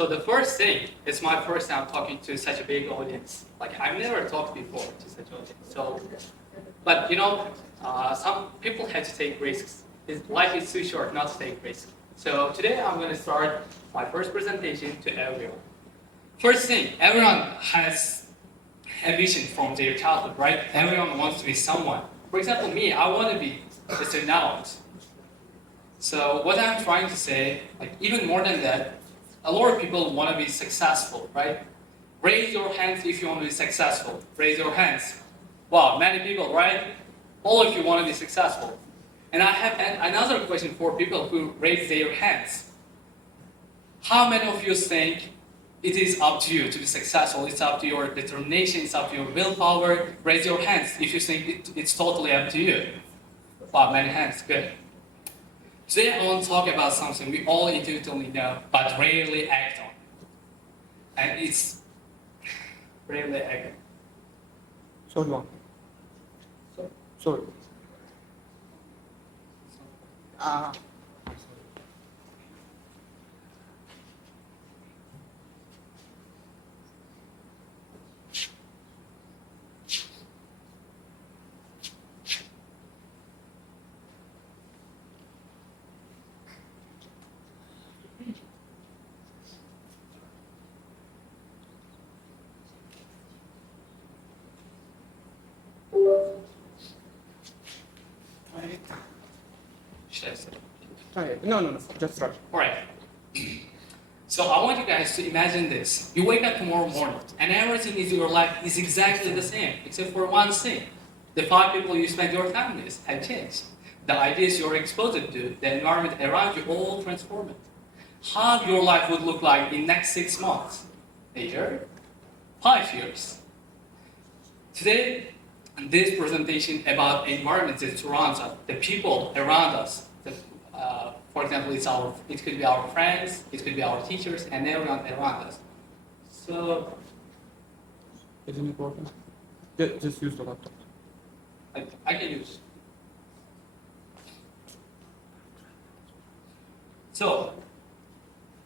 So the first thing, it's my first time talking to such a big audience. Like I've never talked before to such an audience. So, but you know, some people have to take risks. Life is too short not to take risks. So today I'm going to start my first presentation to everyone. First thing, everyone has a vision from their childhood, right? Everyone wants to be someone. For example, me, I want to be Mr. Nouns. So what I'm trying to say, like even more than that, a lot of people want to be successful, right? Raise your hands if you want to be successful. Raise your hands. Wow, many people, right? All of you want to be successful. And I have another question for people who raise their hands. How many of you think it is up to you to be successful? It's up to your determination, it's up to your willpower. Raise your hands if you think it's totally up to you. Wow, many hands, good. Today I want to talk about something we all intuitively know, but rarely act on. And it's rarely act on. Sorry. Sorry. Should I say? No, just right. Alright. So I want you guys to imagine this. You wake up tomorrow morning and everything in your life is exactly the same, except for one thing. The 5 people you spend your time with have changed. The ideas you're exposed to, the environment around you, all transformed. How your life would look like in next 6 months, a year, 5 years. Today, this presentation about environment that surrounds us, the people around us. For example, it could be our friends, it could be our teachers, and everyone around us. So, Isn't it working? Just use the laptop. I can use. So,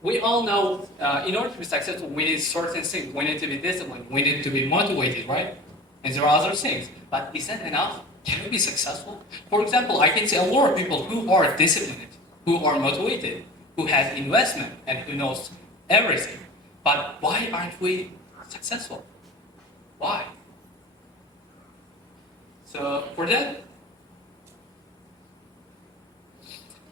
we all know in order to be successful, we need certain things. We need to be disciplined. We need to be motivated, right? And there are other things. But is that enough? Can we be successful? For example, I can see a lot of people who are disciplined, who are motivated, who has investment, and who knows everything. But why aren't we successful? Why? So for that,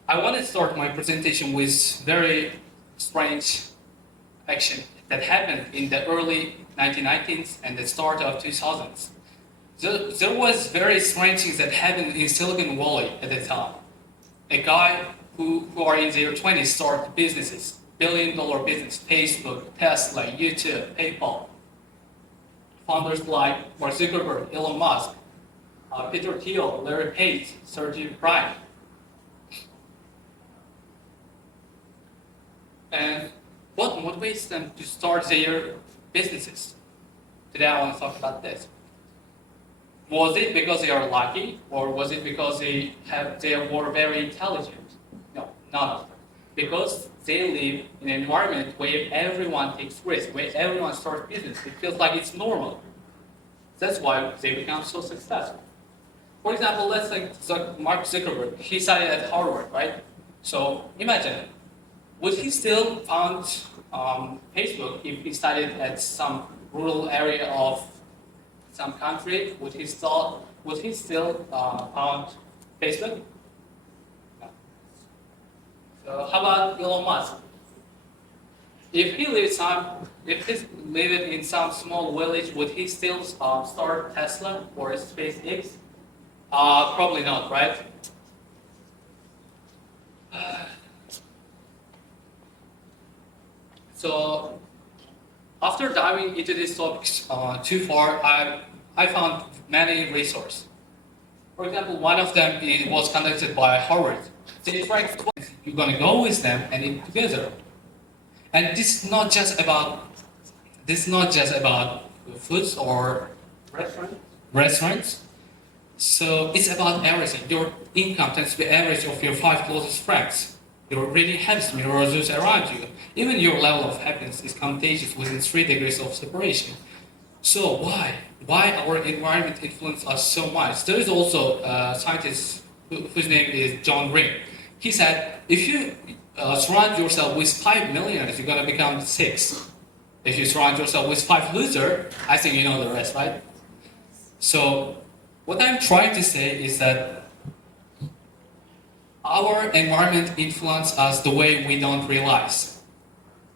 I want to start my presentation with very strange action that happened in the early 1990s and the start of 2000s. There was very strange things that happened in Silicon Valley at the time. A guy who are in their 20s started businesses, billion-dollar business, Facebook, Tesla, YouTube, PayPal. Founders like Mark Zuckerberg, Elon Musk, Peter Thiel, Larry Page, Sergey Brin. And what motivates them to start their businesses? Today I want to talk about this. Was it because they are lucky, or was it because they were very intelligent? No, none of them. Because they live in an environment where everyone takes risks, where everyone starts business. It feels like it's normal. That's why they become so successful. For example, let's think Mark Zuckerberg. He studied at Harvard, right? So imagine, would he still found Facebook if he studied at some rural area of some country? Would he still found Facebook? No. So how about Elon Musk? If he lived in some small village, would he still start Tesla or SpaceX? Probably not, right? So after diving into these topics too far, I found many resources. For example, one of them was conducted by Harvard. They tried twice. You're going to go with them and eat together. And this is not just about foods or restaurants. So it's about everything. Your income tends to be average of your 5 closest friends. You're really happy with those around you. Even your level of happiness is contagious within 3 degrees of separation. So why? Why our environment influences us so much? There is also a scientist whose name is John Ring. He said, if you surround yourself with 5 millionaires, you're gonna become 6. If you surround yourself with 5 losers, I think you know the rest, right? So what I'm trying to say is that our environment influences us the way we don't realize.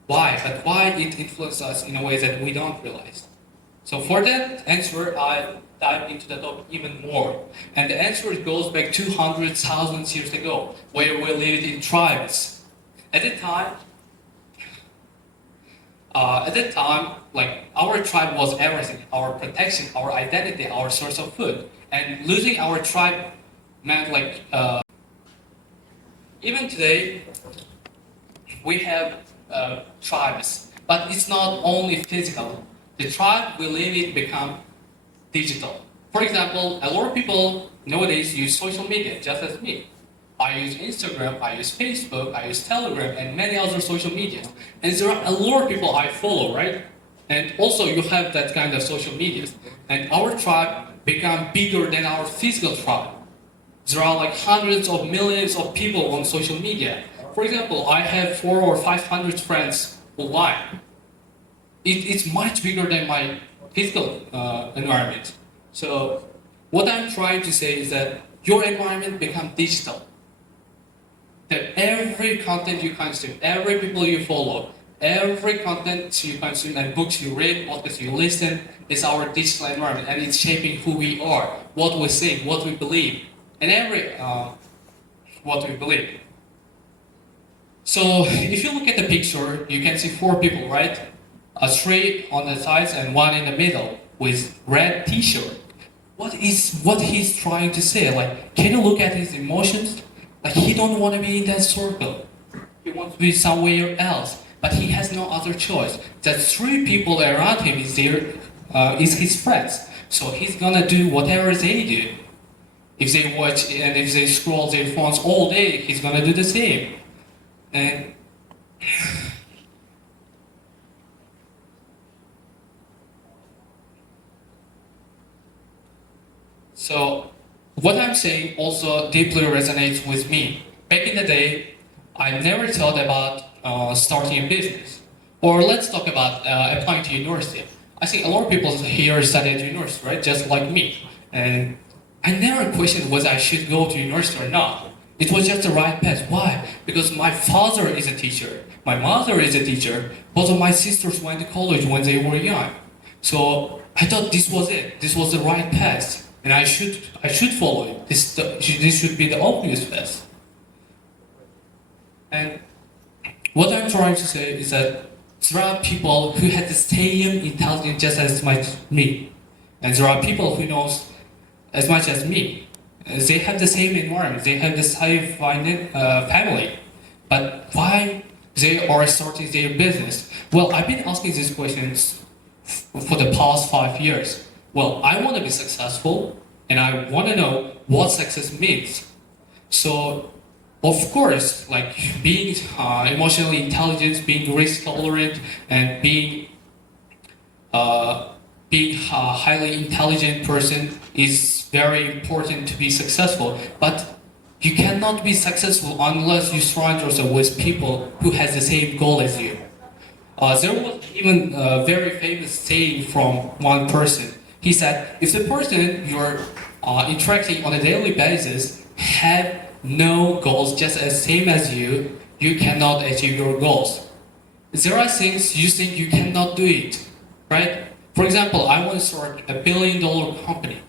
Why? But why it influences us in a way that we don't realize? So for that answer, I dive into the topic even more. And the answer goes back 200,000 years ago, where we lived in tribes. At that time, like our tribe was everything: our protection, our identity, our source of food. And losing our tribe meant like even today we have tribes, but it's not only physical. The tribe we live in become digital. For example, a lot of people nowadays use social media, just as me. I use Instagram, I use Facebook, I use Telegram, and many other social media. And there are a lot of people I follow, right? And also you have that kind of social media. And our tribe become bigger than our physical tribe. There are like hundreds of millions of people on social media. For example, I have 400 or 500 friends online. It's much bigger than my physical environment. So what I'm trying to say is that your environment becomes digital. That every content you consume, every people you follow, every content you consume and books you read, podcasts you listen, is our digital environment, and it's shaping who we are, what we think, what we believe, and what we believe. So if you look at the picture, you can see 4 people, right? A 3 on the sides and 1 in the middle with red t-shirt. What he's trying to say? Like, can you look at his emotions? Like, he don't want to be in that circle. He wants to be somewhere else, but he has no other choice. That 3 people around him is his friends. So he's gonna do whatever they do. If they watch and if they scroll their phones all day, he's gonna do the same. And so what I'm saying also deeply resonates with me. Back in the day, I never thought about starting a business. Or let's talk about applying to university. I think a lot of people here study at university, right? Just like me. And I never questioned whether I should go to university or not. It was just the right path. Why? Because my father is a teacher. My mother is a teacher. Both of my sisters went to college when they were young. So I thought this was it. This was the right path. And I should follow it. This should be the obvious path. And what I'm trying to say is that there are people who have the same intelligence just as much as me. And there are people who knows as much as me. They have the same environment, they have the same family. But why they are starting their business? Well, I've been asking these questions for the past 5 years. Well, I want to be successful, and I want to know what success means. So, of course, like being emotionally intelligent, being risk tolerant, and being a highly intelligent person is very important to be successful. But you cannot be successful unless you surround yourself with people who has the same goal as you. There was even a very famous saying from one person. He said, if the person you're interacting on a daily basis have no goals just as same as you, you cannot achieve your goals. There are things you think you cannot do it, right? For example, I want to start a $1 billion company,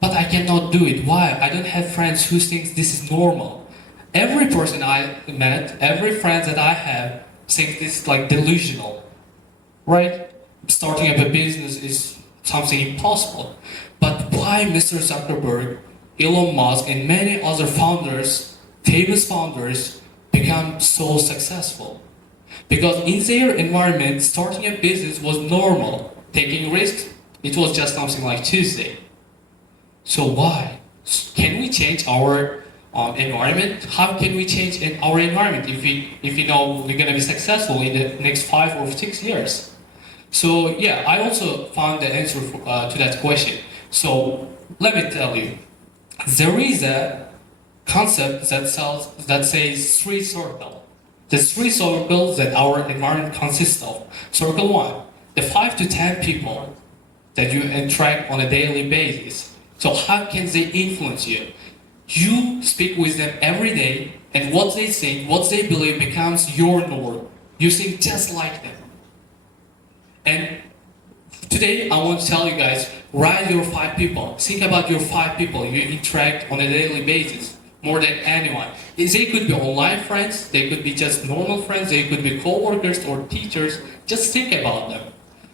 but I cannot do it. Why? I don't have friends who think this is normal. Every person I met, every friend that I have, think this is like delusional, right? Starting up a business is something impossible. But why Mr. Zuckerberg, Elon Musk, and many other founders, famous founders, become so successful? Because in their environment, starting a business was normal. Taking risks, it was just something like Tuesday. So why? Can we change our environment. How can we change in our environment if we know we're gonna be successful in the next 5 or 6 years? So yeah, I also found the answer to that question. So let me tell you, there is a concept that says three circles. The three circles that our environment consists of. Circle one, the 5 to 10 people that you interact on a daily basis. So how can they influence you? You speak with them every day, and what they think, what they believe becomes your norm. You think just like them. And today I want to tell you guys, write your 5 people. Think about your 5 people you interact on a daily basis more than anyone. They could be online friends, they could be just normal friends, they could be co-workers or teachers. Just think about them.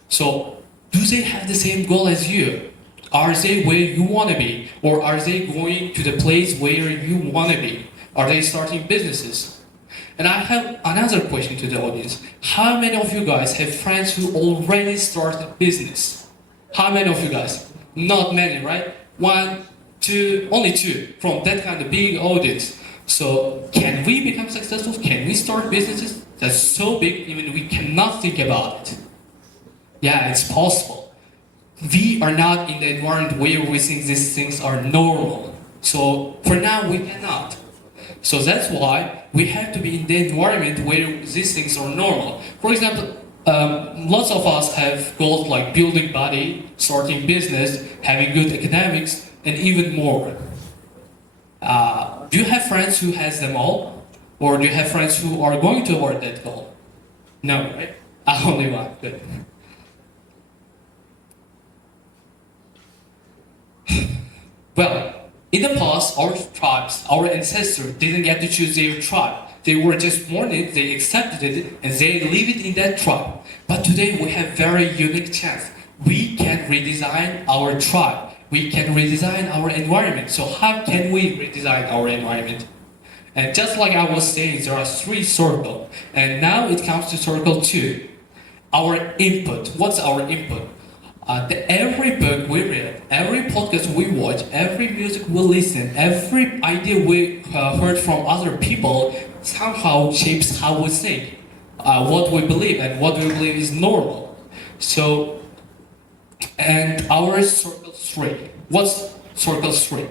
So, do they have the same goal as you? Are they where you want to be? Or are they going to the place where you want to be? Are they starting businesses? And I have another question to the audience. How many of you guys have friends who already started business? How many of you guys? Not many, right? 1, 2, only 2 from that kind of big audience. So can we become successful? Can we start businesses? That's so big, even we cannot think about it. Yeah, it's possible. We are not in the environment where we think these things are normal. So for now, we cannot. So that's why we have to be in the environment where these things are normal. For example, lots of us have goals like building body, starting business, having good academics, and even more. Do you have friends who has them all? Or do you have friends who are going toward that goal? No, right? Only one, good. Well, in the past, our tribes, our ancestors didn't get to choose their tribe. They were just born in, they accepted it, and they live it in that tribe. But today we have very unique chance. We can redesign our tribe. We can redesign our environment. So how can we redesign our environment? And just like I was saying, there are 3 circles. And now it comes to circle 2. Our input. What's our input? Every book we read, every podcast we watch, every music we listen, every idea we heard from other people somehow shapes how we think, what we believe, and what we believe is normal. So, and our circle 3. What's circle 3?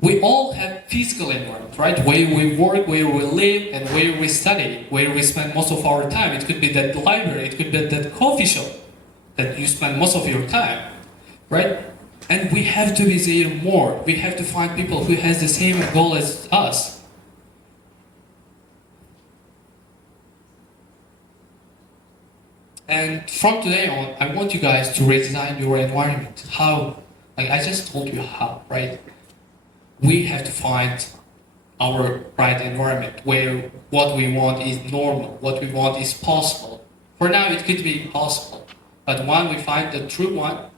We all have physical environment, right? Where we work, where we live, and where we study, where we spend most of our time. It could be that library, it could be that coffee shop that you spend most of your time, right? And we have to be there more. We have to find people who has the same goal as us. And from today on, I want you guys to redesign your environment. How? Like I just told you how, right? We have to find our right environment where what we want is normal, what we want is possible. For now, it could be impossible. But when we find the true one,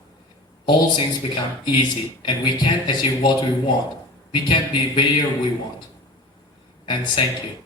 all things become easy and we can achieve what we want. We can be where we want. And thank you.